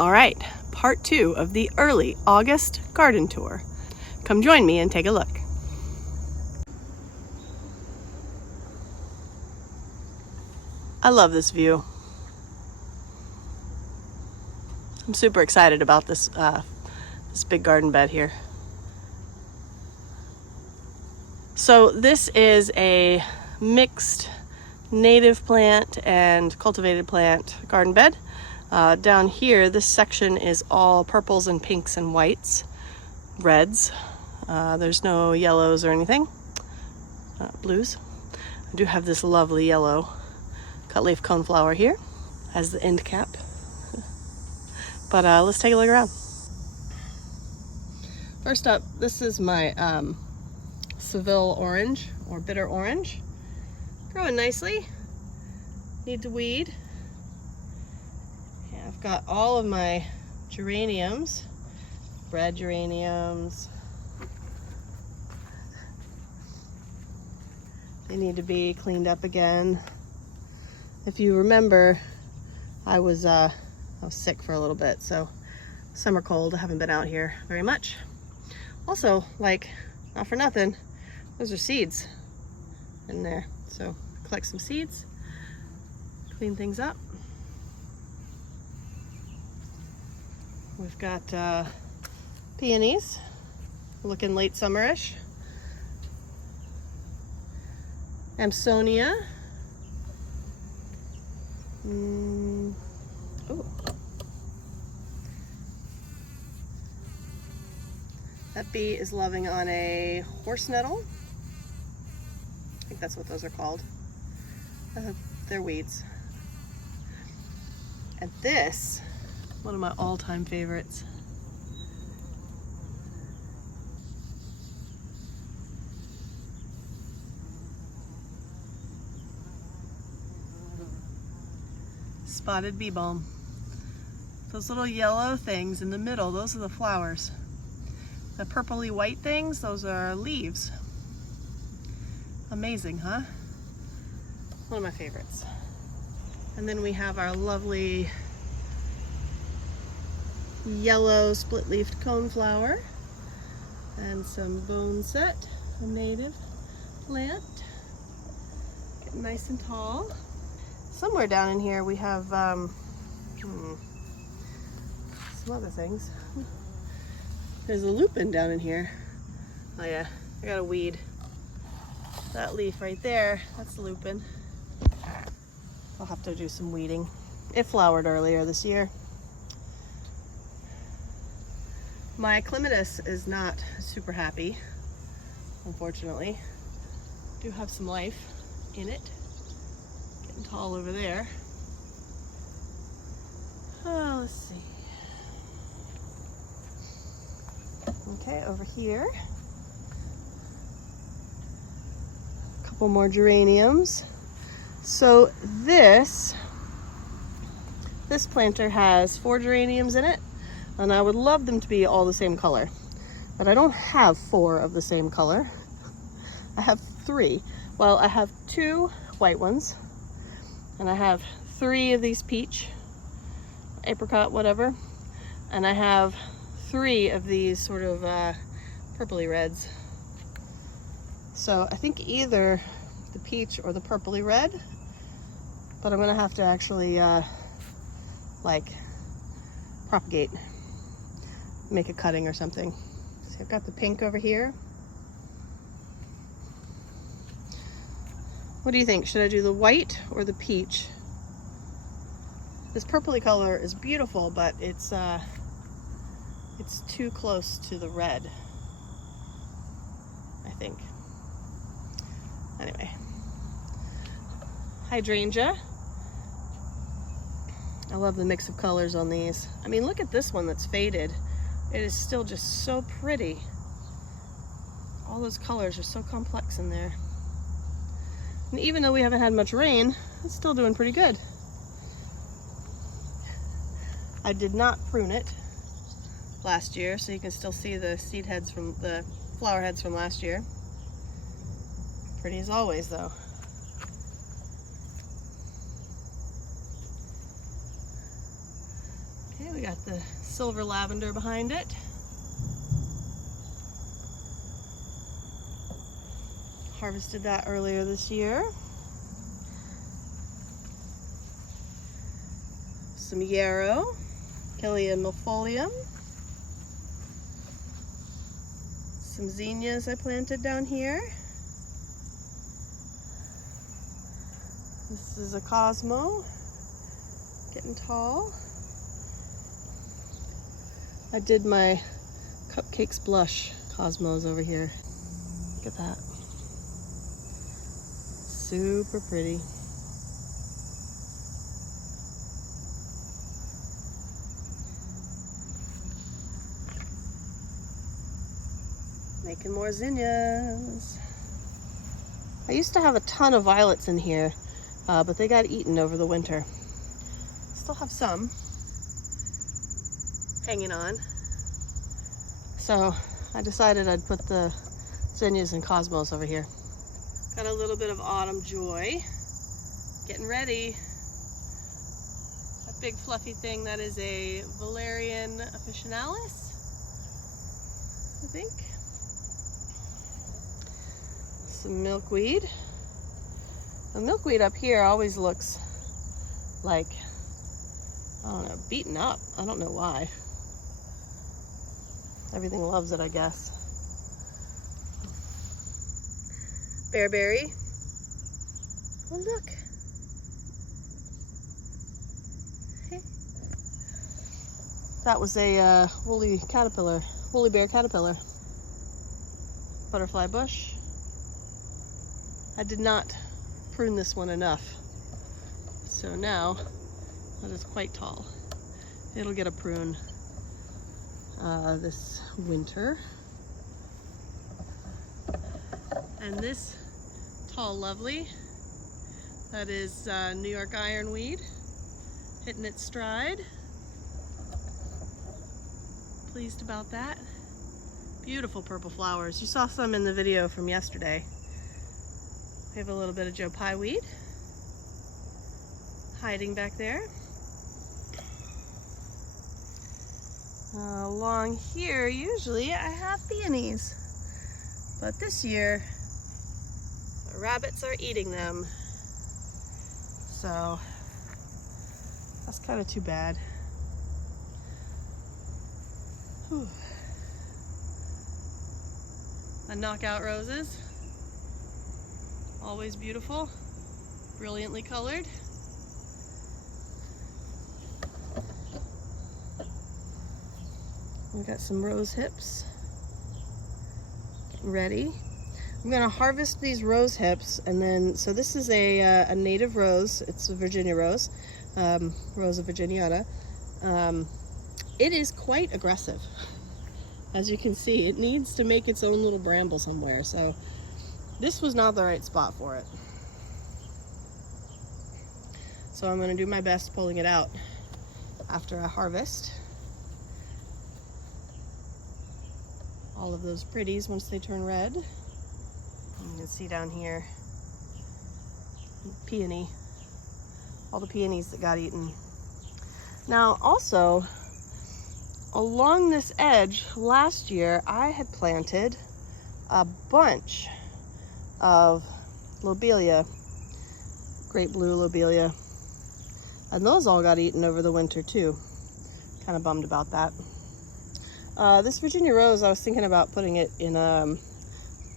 All right, part 2 of the early August garden tour. Come join me and take a look. I love this view. I'm super excited about this big garden bed here. So this is a mixed native plant and cultivated plant garden bed. Down here, this section is all purples and pinks and whites, reds. There's no yellows or anything, blues. I do have this lovely yellow cutleaf coneflower here as the end cap. But let's take a look around. First up, this is my Seville orange or bitter orange. Growing nicely. Need to weed. Yeah, I've got all of my geraniums, red geraniums. They need to be cleaned up again. If you remember, I was sick for a little bit, so summer cold. I haven't been out here very much. Also, like, not for nothing, those are seeds in there. So collect some seeds, clean things up. We've got peonies, looking late summerish. Amsonia. Oh. That bee is loving on a horse nettle. I think that's what those are called. They're weeds. And this, one of my all-time favorites. Spotted bee balm. Those little yellow things in the middle, those are the flowers. The purpley white things, those are leaves. Amazing, huh? One of my favorites. And then we have our lovely yellow split-leafed coneflower and some boneset, a native plant. Getting nice and tall. Somewhere down in here we have some other things. There's a lupin down in here. Oh yeah, I got a weed. That leaf right there, that's the lupin. I'll have to do some weeding. It flowered earlier this year. My clematis is not super happy, unfortunately. Do have some life in it. Getting tall over there. Oh, let's see. Okay, over here. A couple more geraniums. So this planter has 4 geraniums in it, and I would love them to be all the same color. But I don't have 4 of the same color. I have 3. Well, I have 2 white ones, and I have 3 of these peach, apricot, whatever, and I have 3 of these sort of purpley reds. So I think either the peach or the purpley red, but I'm gonna have to actually like propagate, make a cutting or something. See, I've got the pink over here. What do you think? Should I do the white or the peach? This purpley color is beautiful, but it's too close to the red, I think. Anyway, hydrangea. I love the mix of colors on these. I mean, look at this one that's faded. It is still just so pretty. All those colors are so complex in there. And even though we haven't had much rain, it's still doing pretty good. I did not prune it last year, so you can still see the seed heads from the flower heads from last year. Pretty as always, though. Okay, Okay, we got the silver lavender behind it. Harvested that earlier this year. Some yarrow, Killia milfolium. Some zinnias I planted down here. This is a Cosmo, getting tall. I did my Cupcakes Blush Cosmos over here. Look at that. Super pretty. Making more zinnias. I used to have a ton of violets in here, but they got eaten over the winter. Still have some hanging on. So I decided I'd put the zinnias and cosmos over here. Got a little bit of autumn joy. Getting ready. That big fluffy thing, that is a Valerian officinalis, I think. Some milkweed. The milkweed up here always looks like, I don't know, beaten up. I don't know why. Everything loves it, I guess. Bearberry. Oh, look. Hey. That was a woolly bear caterpillar. Butterfly bush. I did not prune this one enough. So now that is quite tall. It'll get a prune this winter. And this tall lovely, that is New York ironweed, hitting its stride. Pleased about that. Beautiful purple flowers. You saw some in the video from yesterday. We have a little bit of Joe Pye weed hiding back there. Along here, usually I have peonies, but this year the rabbits are eating them, so that's kind of too bad. Whew. The knockout roses, always beautiful, brilliantly colored. We got some rose hips getting ready. I'm gonna harvest these rose hips, and then, so this is a native rose. It's a Virginia rose, Rosa virginiana. It is quite aggressive. As you can see, it needs to make its own little bramble somewhere, so this was not the right spot for it. So I'm gonna do my best pulling it out after I harvest all of those pretties once they turn red. You can see down here, peony, all the peonies that got eaten. Now also, along this edge, last year I had planted a bunch of lobelia, great blue lobelia, and those all got eaten over the winter too. Kind of bummed about that. This Virginia rose, I was thinking about putting it in,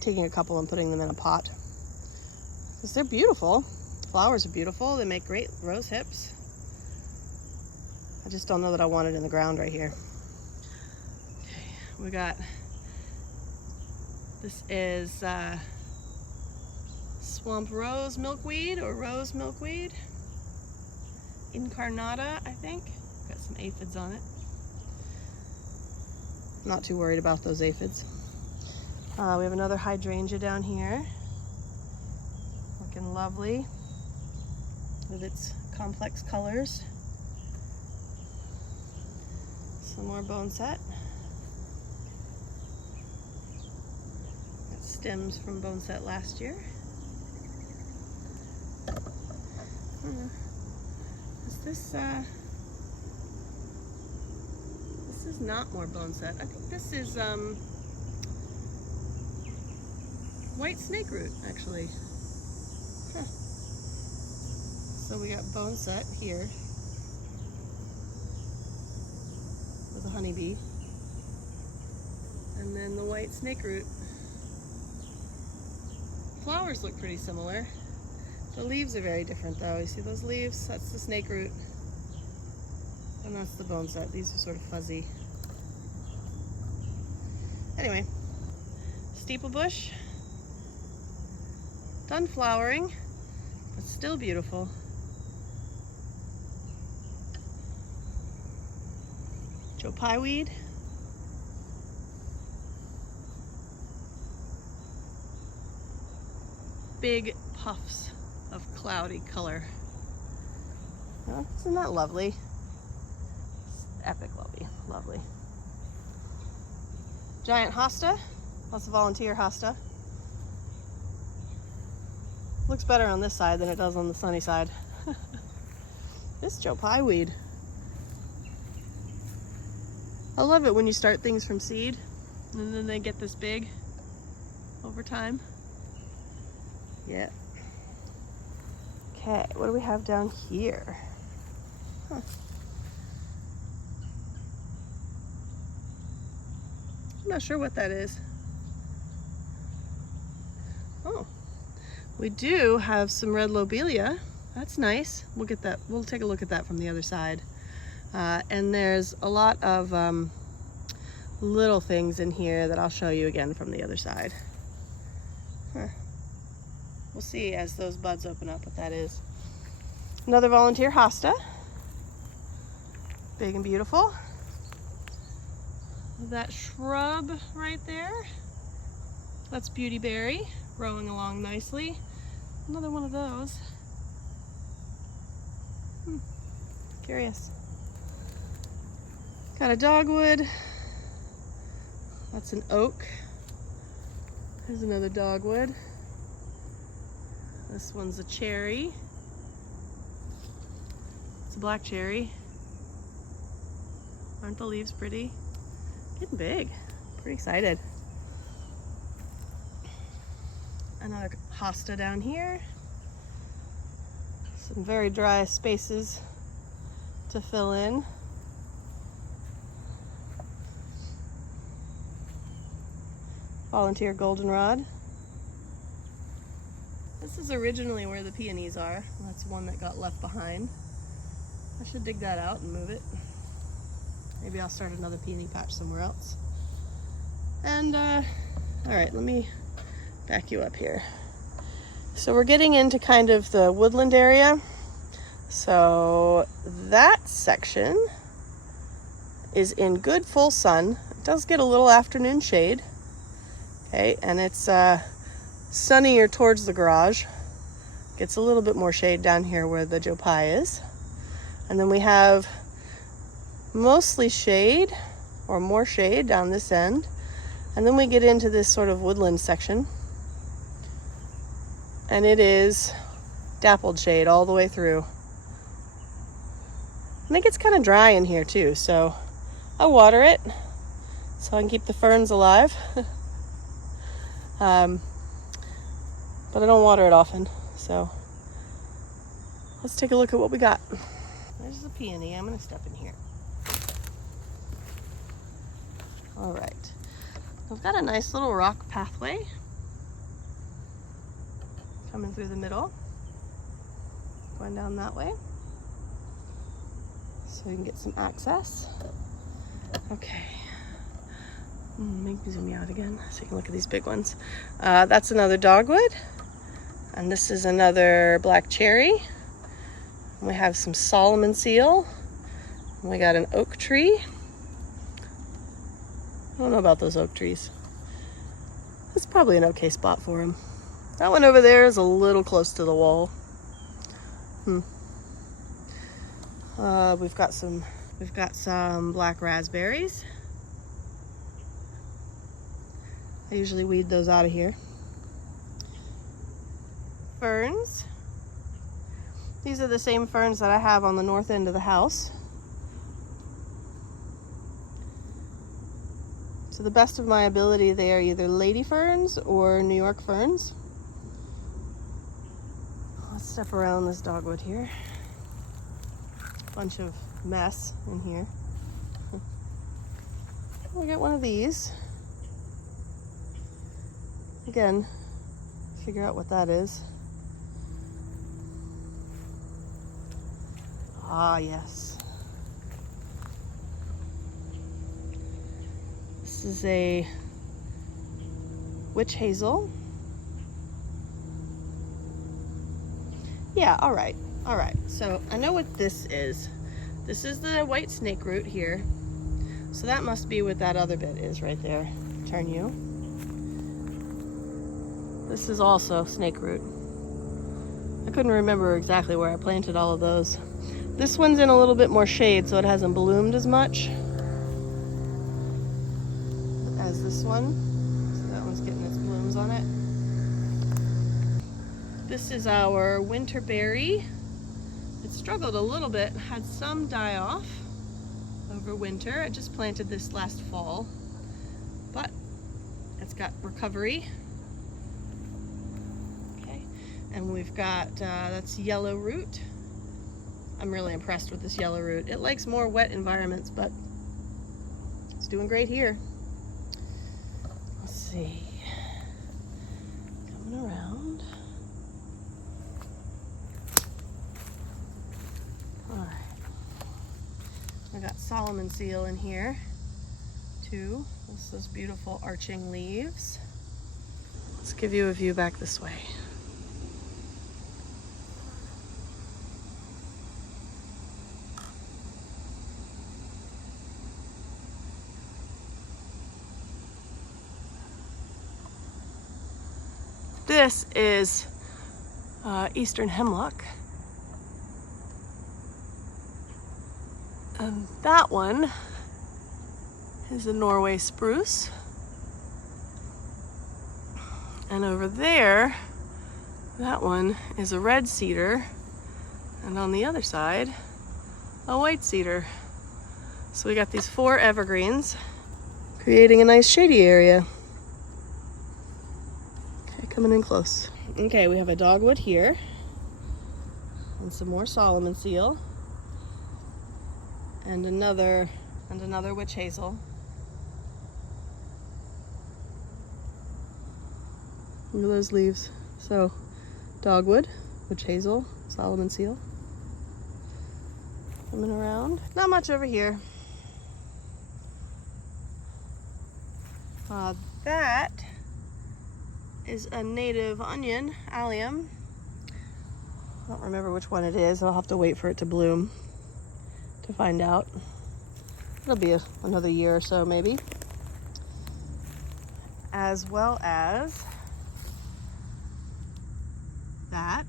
taking a couple and putting them in a pot, because they're beautiful. Flowers are beautiful. They make great rose hips. I just don't know that I want it in the ground right here. Okay, we got, this is swamp rose milkweed, or rose milkweed. Incarnata, I think. Got some aphids on it. Not too worried about those aphids. We have another hydrangea down here. Looking lovely with its complex colors. Some more bone set. Got stems from bone set last year. Is this, is not more bone set. I think this is white snake root, actually. Huh. So we got bone set here with a honeybee. And then the white snake root. Flowers look pretty similar. The leaves are very different though. You see those leaves? That's the snake root. And that's the bone set. These are sort of fuzzy. Anyway, steeple bush. Done flowering, but still beautiful. Joe Pye weed. Big puffs of cloudy color. Oh, isn't that lovely? It's epic lovely, lovely. Giant hosta, lots of volunteer hosta. Looks better on this side than it does on the sunny side. This Joe Pye weed. I love it when you start things from seed and then they get this big over time. Yeah. Okay, what do we have down here? Huh. I'm not sure what that is. Oh, we do have some red lobelia. That's nice. We'll get that. We'll take a look at that from the other side. And there's a lot of little things in here that I'll show you again from the other side. Huh. We'll see as those buds open up what that is. Another volunteer hosta. Big and beautiful. That shrub right there, that's beautyberry, growing along nicely. Another one of those. Curious. Got a dogwood. That's an oak. There's another dogwood. This one's a cherry. It's a black cherry. Aren't the leaves pretty? Getting big. Pretty excited. Another hosta down here. Some very dry spaces to fill in. Volunteer goldenrod. This is originally where the peonies are. That's one that got left behind. I should dig that out and move it. Maybe I'll start another peony patch somewhere else. And, all right, let me back you up here. So we're getting into kind of the woodland area. So that section is in good full sun. It does get a little afternoon shade. Okay, and it's sunnier towards the garage. Gets a little bit more shade down here where the Joe Pye is. And then we have mostly shade or more shade down this end. And then we get into this sort of woodland section. And it is dappled shade all the way through. And it gets kind of dry in here too, so I water it so I can keep the ferns alive. But I don't water it often, so let's take a look at what we got. There's the peony. I'm going to step in here. All right. I've got a nice little rock pathway coming through the middle, going down that way, so we can get some access. Okay. Make me zoom you out again so you can look at these big ones. That's another dogwood, and this is another black cherry. And we have some Solomon seal. And we got an oak tree. I don't know about those oak trees. It's probably an okay spot for them. That one over there is a little close to the wall. We've got some black raspberries. I usually weed those out of here. Ferns. These are the same ferns that I have on the north end of the house. To the best of my ability, they are either lady ferns or New York ferns. Let's step around this dogwood here. Bunch of mess in here. We got one of these. Again, figure out what that is. Ah, yes. This is a witch hazel. Yeah, all right. So I know what this is. This is the white snake root here. So that must be what that other bit is right there. Turn you. This is also snake root. I couldn't remember exactly where I planted all of those. This one's in a little bit more shade, so it hasn't bloomed as much as this one. So that one's getting its blooms on it. This is our winter berry. It struggled a little bit, had some die off over winter. I just planted this last fall, but it's got recovery. Okay, and we've got, that's yellow root. I'm really impressed with this yellow root. It likes more wet environments, but it's doing great here. Let's see, coming around. All right, I got Solomon seal in here too. Those beautiful arching leaves. Let's give you a view back this way. This is eastern hemlock. And that one is a Norway spruce. And over there, that one is a red cedar. And on the other side, a white cedar. So we got these 4 evergreens creating a nice shady area. Okay, coming in close. Okay, we have a dogwood here and some more Solomon seal and another witch hazel. Look at those leaves. So dogwood, witch hazel, Solomon seal. Coming around. Not much over here. That is a native onion, allium. I don't remember which one it is. I'll have to wait for it to bloom to find out. It'll be another year or so maybe. As well as that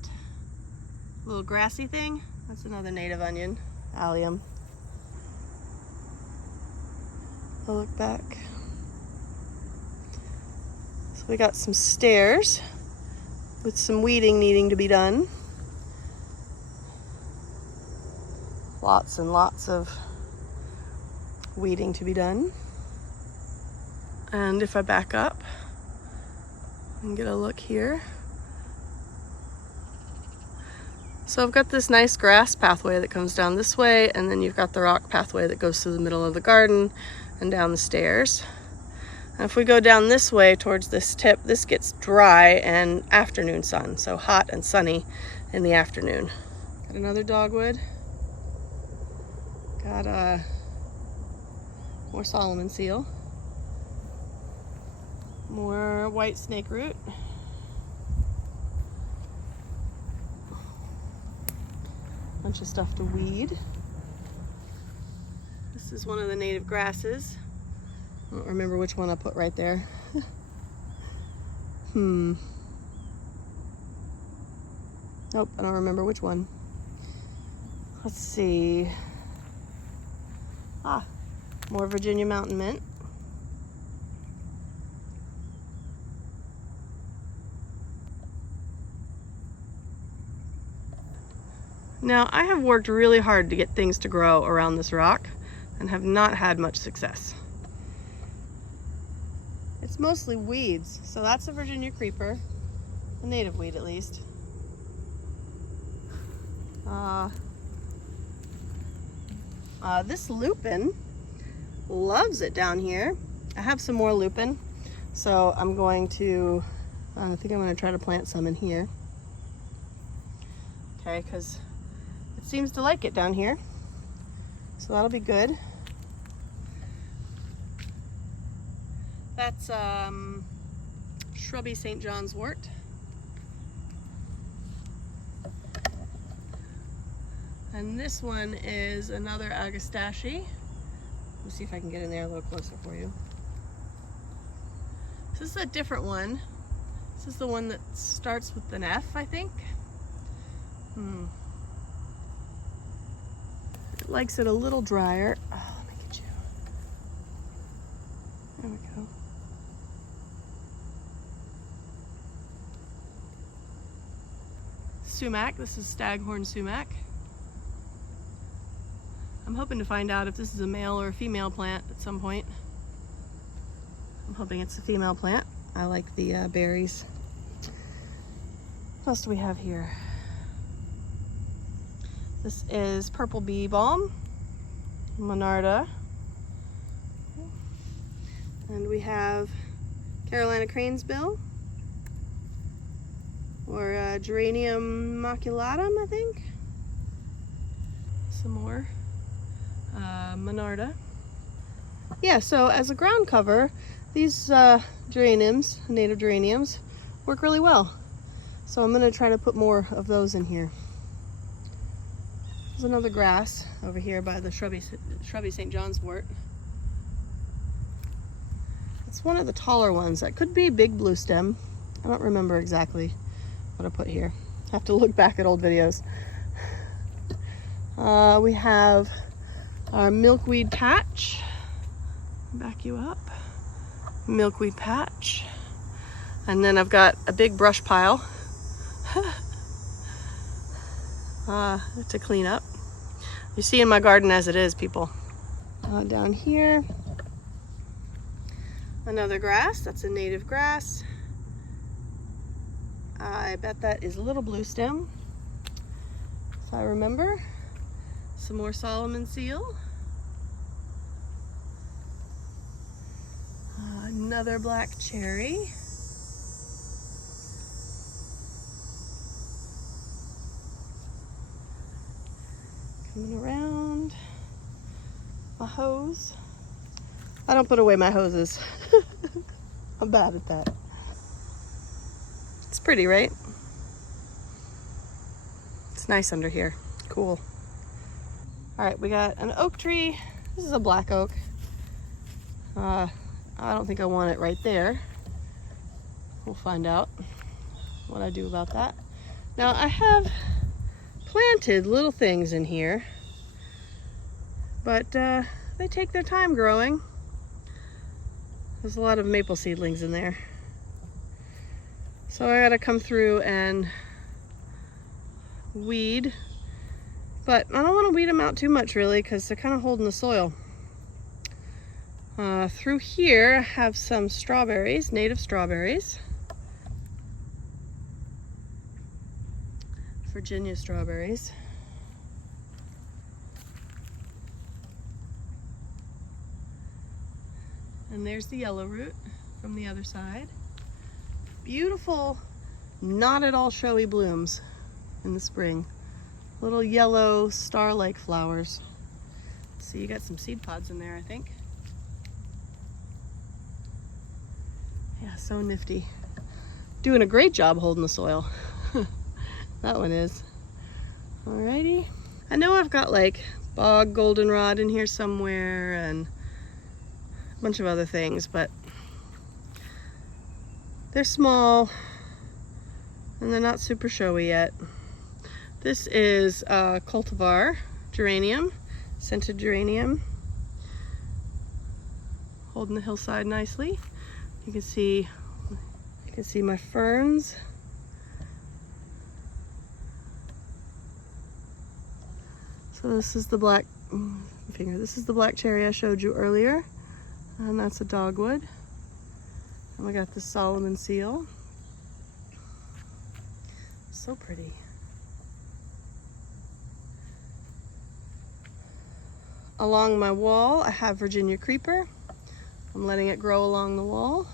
little grassy thing. That's another native onion, allium. I'll look back. So we got some stairs with some weeding needing to be done. Lots and lots of weeding to be done. And if I back up and get a look here. So I've got this nice grass pathway that comes down this way, and then you've got the rock pathway that goes through the middle of the garden and down the stairs. And if we go down this way towards this tip, this gets dry and afternoon sun, so hot and sunny in the afternoon. Got another dogwood. Got more Solomon seal. More white snake root. Bunch of stuff to weed. This is one of the native grasses. I don't remember which one I put right there. Nope, I don't remember which one. Let's see. More Virginia mountain mint. Now, I have worked really hard to get things to grow around this rock and have not had much success. It's mostly weeds. So that's a Virginia creeper, a native weed at least. This lupin loves it down here. I have some more lupin, so I think I'm going to try to plant some in here. Okay, because it seems to like it down here. So that'll be good. That's shrubby St. John's wort. And this one is another Agastache. Let me see if I can get in there a little closer for you. This is a different one. This is the one that starts with an F, I think. It likes it a little drier. Oh, let me get you. There we go. Sumac. This is staghorn sumac. I'm hoping to find out if this is a male or a female plant at some point. I'm hoping it's a female plant. I like the berries. What else do we have here? This is purple bee balm, Monarda. And we have Carolina cranesbill, or geranium maculatum, I think. Some more. Monarda. Yeah, so as a ground cover, these geraniums, native geraniums, work really well. So I'm going to try to put more of those in here. There's another grass over here by the shrubby St. John's wort. It's one of the taller ones. That could be big blue stem. I don't remember exactly what I put here. I have to look back at old videos. We have our milkweed patch. Back you up. Milkweed patch. And then I've got a big brush pile to clean up. You're seeing my garden as it is, people. Down here, another grass. That's a native grass. I bet that is a little blue stem, if I remember. Some more Solomon seal. Another black cherry. Coming around. My hose. I don't put away my hoses. I'm bad at that. It's pretty, right? It's nice under here. Cool. All right, we got an oak tree. This is a black oak. I don't think I want it right there. We'll find out what I do about that. Now I have planted little things in here, but they take their time growing. There's a lot of maple seedlings in there. So I gotta come through and weed, but I don't want to weed them out too much really, because they're kind of holding the soil. Through here I have some strawberries, native strawberries. Virginia strawberries. And there's the yellow root from the other side. Beautiful, not at all showy blooms in the spring. Little yellow star-like flowers. So you got some seed pods in there, I think. Yeah, so nifty. Doing a great job holding the soil. That one is. Alrighty. I know I've got like bog goldenrod in here somewhere and a bunch of other things, but they're small and they're not super showy yet. This is cultivar geranium, scented geranium, holding the hillside nicely. You can see my ferns. So this is the black This is the black cherry I showed you earlier, and that's a dogwood. And we got the Solomon seal. So pretty. Along my wall, I have Virginia creeper. I'm letting it grow along the wall.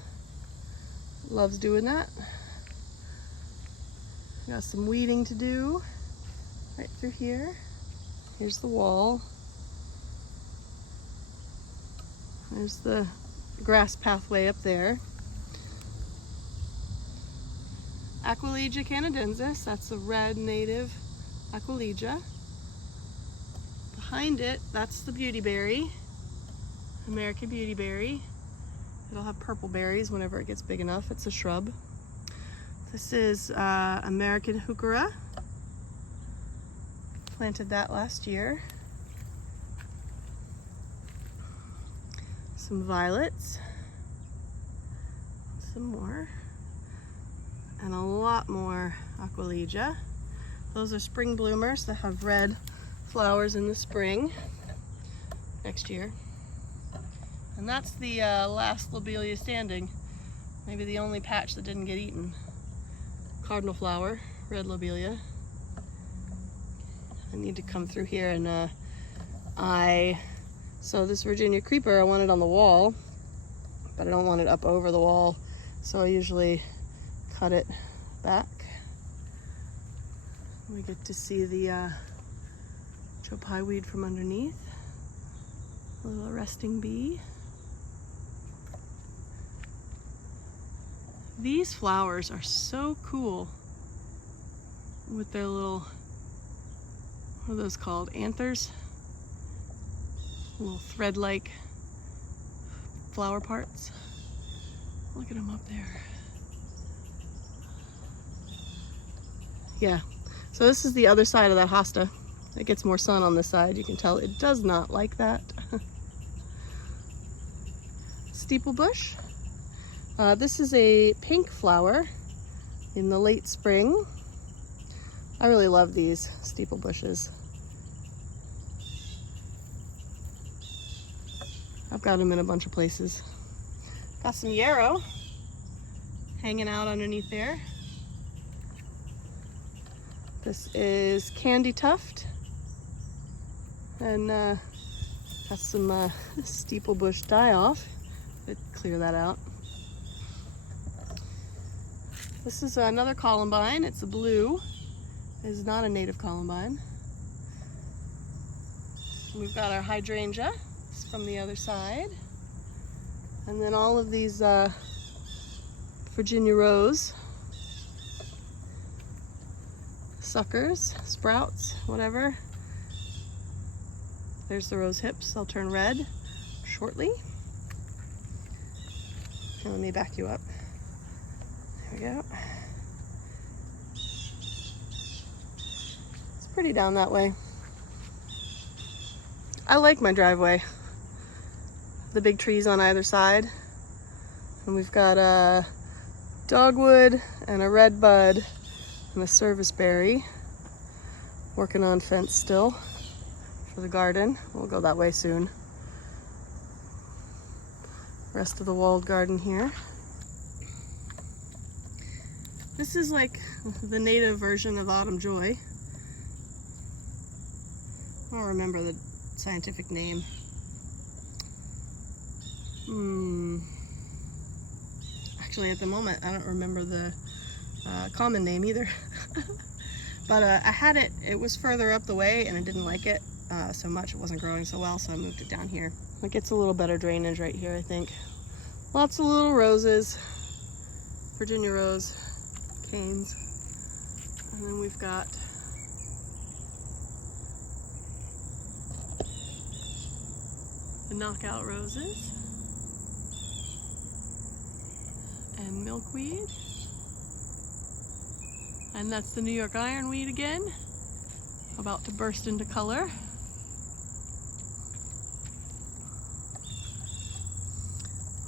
Loves doing that. Got some weeding to do right through here. Here's the wall. There's the grass pathway up there. Aquilegia canadensis, that's a red native Aquilegia. Behind it, that's the beautyberry, American beautyberry. It'll have purple berries whenever it gets big enough. It's a shrub. This is American heuchera. Planted that last year. Some violets. Some more. And a lot more Aquilegia. Those are spring bloomers that have red flowers in the spring next year. And that's the last lobelia standing. Maybe the only patch that didn't get eaten. Cardinal flower, red lobelia. I need to come through here and so this Virginia creeper, I want it on the wall, but I don't want it up over the wall. So I usually cut it back. We get to see the chopai weed from underneath. A little resting bee. These flowers are so cool with their little, what are those called? Anthers? Little thread-like flower parts. Look at them up there. Yeah, so this is the other side of that hosta. It gets more sun on this side. You can tell it does not like that. Steeple bush. This is a pink flower in the late spring. I really love these steeple bushes. I've got them in a bunch of places. Got some yarrow hanging out underneath there. This is candy tuft. And got some steeple bush die off. Clear that out. This is another columbine. It's a blue. It is not a native columbine. We've got our hydrangea from the other side. And then all of these Virginia rose. Suckers, sprouts, whatever. There's the rose hips. They'll turn red shortly. And let me back you up. There we go. It's pretty down that way. I like my driveway. The big trees on either side. And we've got a dogwood and a red bud and a serviceberry. Working on fence still for the garden. We'll go that way soon. Rest of the walled garden here. This is like the native version of autumn joy. I don't remember the scientific name. Actually, at the moment, I don't remember the common name either. But I had it, it was further up the way and I didn't like it so much. It wasn't growing so well, so I moved it down here. It gets a little better drainage right here, I think. Lots of little roses, Virginia rose, canes. And then we've got the knockout roses and milkweed. And that's the New York ironweed again, about to burst into color.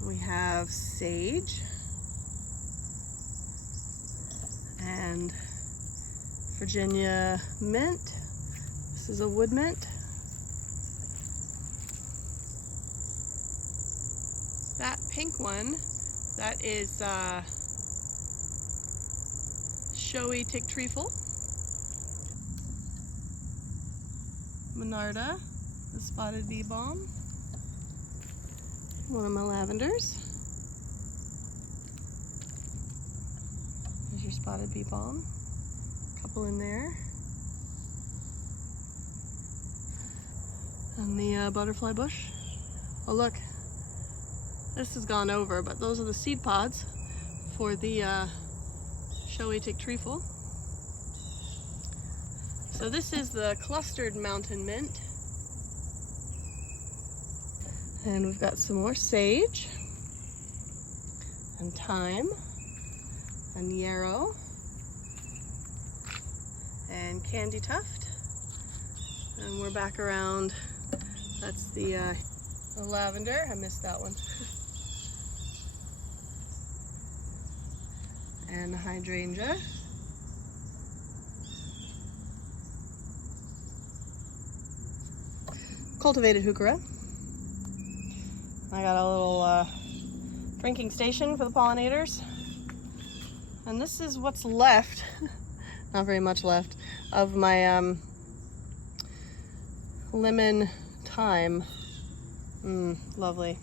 We have sage and Virginia mint. This is a wood mint. That pink one That is showy tick trefoil, Monarda, the spotted bee balm, one of my lavenders. There's your spotted bee balm, a couple in there. And the butterfly bush. Oh look, this has gone over, but those are the seed pods for the showy tick trefoil. So this is the clustered mountain mint. And we've got some more sage and thyme and yarrow and candy tuft. And we're back around, that's the lavender. I missed that one. And the hydrangea. Cultivated heuchera. I got a little drinking station for the pollinators. And this is what's left, not very much left, of my lemon thyme. Lovely.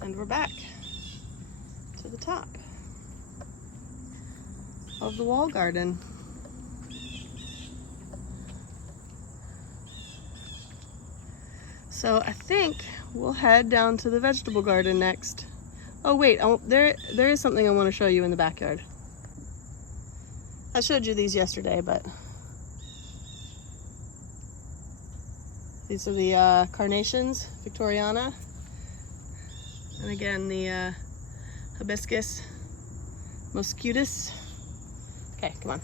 And we're back to the top of the wall garden. So I think we'll head down to the vegetable garden next. Oh wait, there is something I want to show you in the backyard. I showed you these yesterday, but these are the carnations, Victoriana. And again, the hibiscus moscutus. Okay, come on.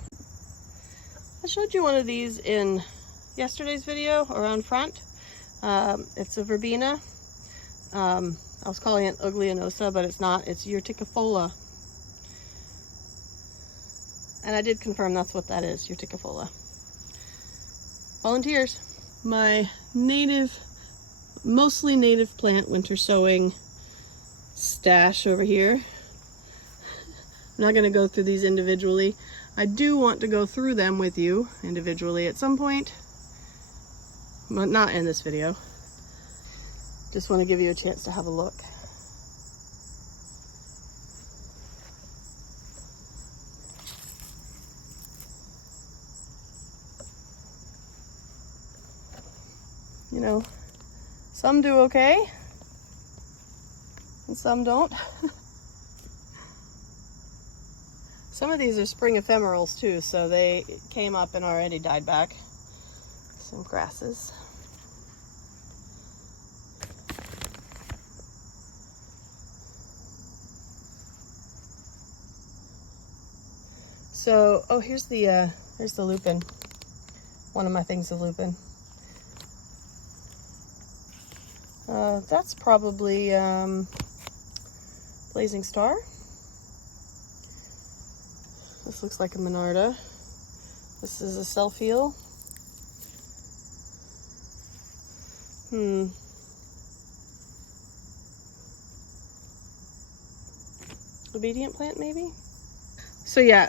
I showed you one of these in yesterday's video around front. It's a verbena. I was calling it uglianosa, but it's not. It's urticafolia. And I did confirm that's what that is, urticafolia. Volunteers. My native, mostly native plant winter sowing stash over here. I'm not going to go through these individually. I do want to go through them with you individually at some point, but not in this video. Just want to give you a chance to have a look. You know, some do okay, and some don't. Some of these are spring ephemerals too, so they came up and already died back. Some grasses. So, oh, here's the lupin. One of my things of lupin. That's probably Blazing Star. This looks like a Monarda. This is a Selfie. Obedient plant, maybe? So yeah,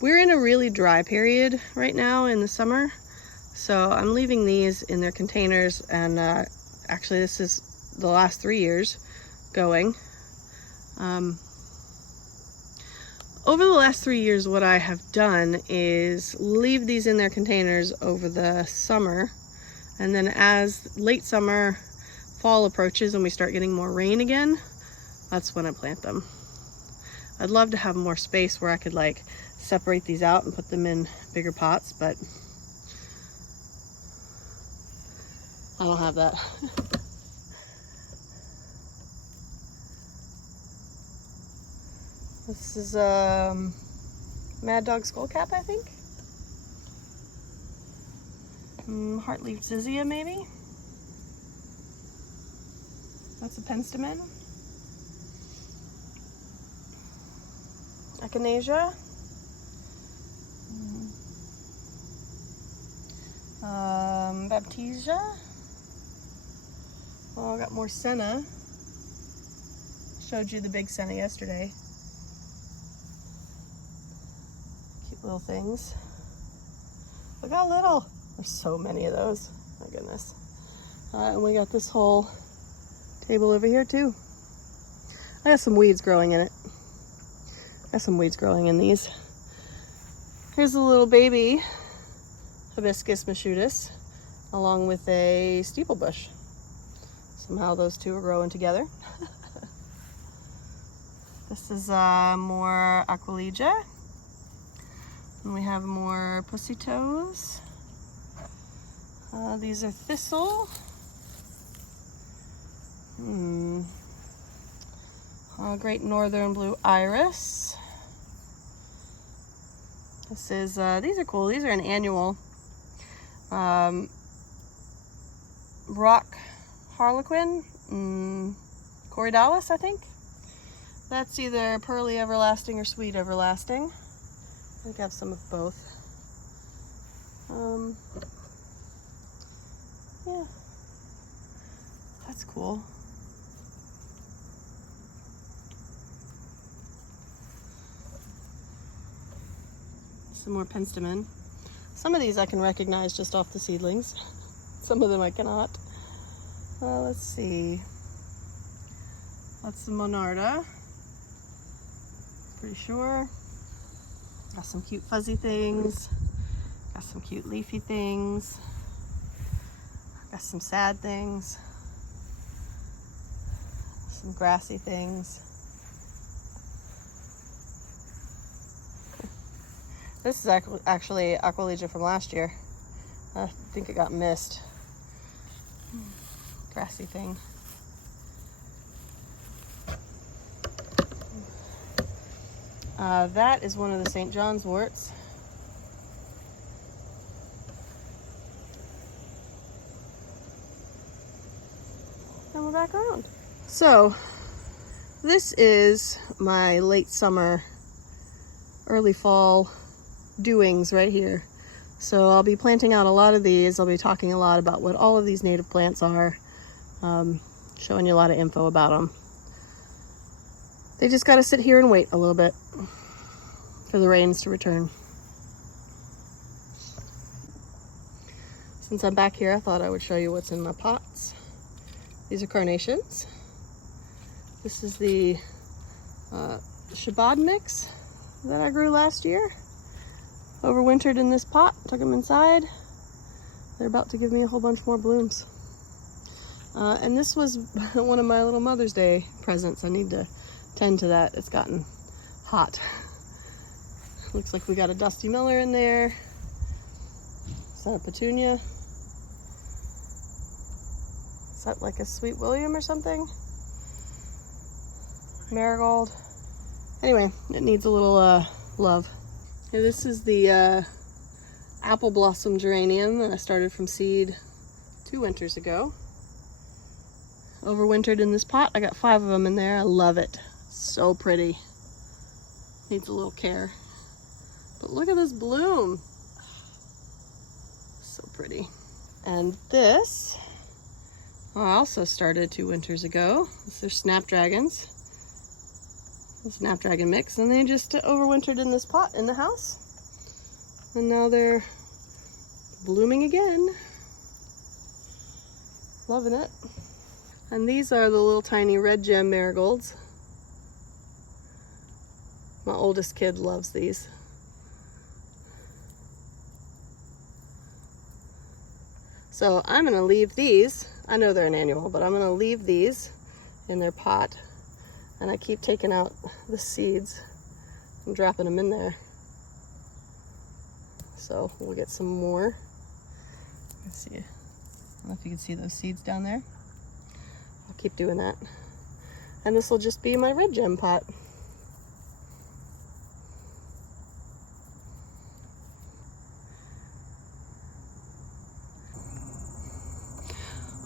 we're in a really dry period right now in the summer. So I'm leaving these in their containers, and actually this is the last 3 years going. Over the last 3 years, what I have done is leave these in their containers over the summer, and then as late summer, fall approaches and we start getting more rain again, that's when I plant them. I'd love to have more space where I could like separate these out and put them in bigger pots, but I don't have that. This is Mad Dog Skullcap, I think. Heartleaf Zizia, maybe. That's a penstemon. Echinacea. Baptisia. Oh, I got more senna. Showed you the big senna yesterday. Cute little things. Look how little. There's so many of those. My goodness. And we got this whole table over here too. I got some weeds growing in it. Got some weeds growing in these. Here's a little baby hibiscus machudis along with a steeple bush. Somehow those two are growing together. This is more aquilegia. And we have more pussy toes. These are thistle. Great northern blue iris. This is, these are cool. These are an annual. Rock harlequin, Corydalis, I think. That's either pearly everlasting or sweet everlasting. I think I have some of both. Yeah, that's cool. Some more penstemon. Some of these I can recognize just off the seedlings. Some of them I cannot. Let's see. That's the Monarda. Pretty sure. Got some cute fuzzy things. Got some cute leafy things. Got some sad things. Some grassy things. This is actually aquilegia from last year. I think it got missed. Grassy thing. That is one of the St. John's worts. And we're back around. So, this is my late summer, early fall doings right here. So I'll be planting out a lot of these. I'll be talking a lot about what all of these native plants are, showing you a lot of info about them. They just got to sit here and wait a little bit for the rains to return. Since I'm back here, I thought I would show you what's in my pots. These are carnations. This is the Shabbat mix that I grew last year. Overwintered in this pot, took them inside. They're about to give me a whole bunch more blooms. And this was one of my little Mother's Day presents. I need to tend to that. It's gotten hot. Looks like we got a Dusty Miller in there. Is that a petunia? Is that like a Sweet William or something? Marigold. Anyway, it needs a little love. Here, this is the apple blossom geranium that I started from seed 2 winters ago. Overwintered in this pot. I got 5 of them in there. I love it. So pretty. Needs a little care. But look at this bloom. So pretty. And this, I also started 2 winters ago. These are snapdragons. The snapdragon mix. And they just overwintered in this pot in the house. And now they're blooming again. Loving it. And these are the little tiny red gem marigolds. My oldest kid loves these. So I'm gonna leave these, I know they're an annual, but I'm gonna leave these in their pot. And I keep taking out the seeds and dropping them in there. So we'll get some more. Let's see, I don't know if you can see those seeds down there. I'll keep doing that. And this will just be my red gem pot.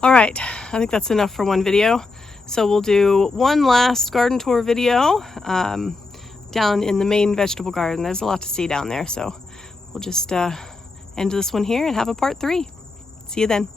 All right, I think that's enough for one video. So we'll do one last garden tour video down in the main vegetable garden. There's a lot to see down there, so we'll just end this one here and have a part 3. See you then.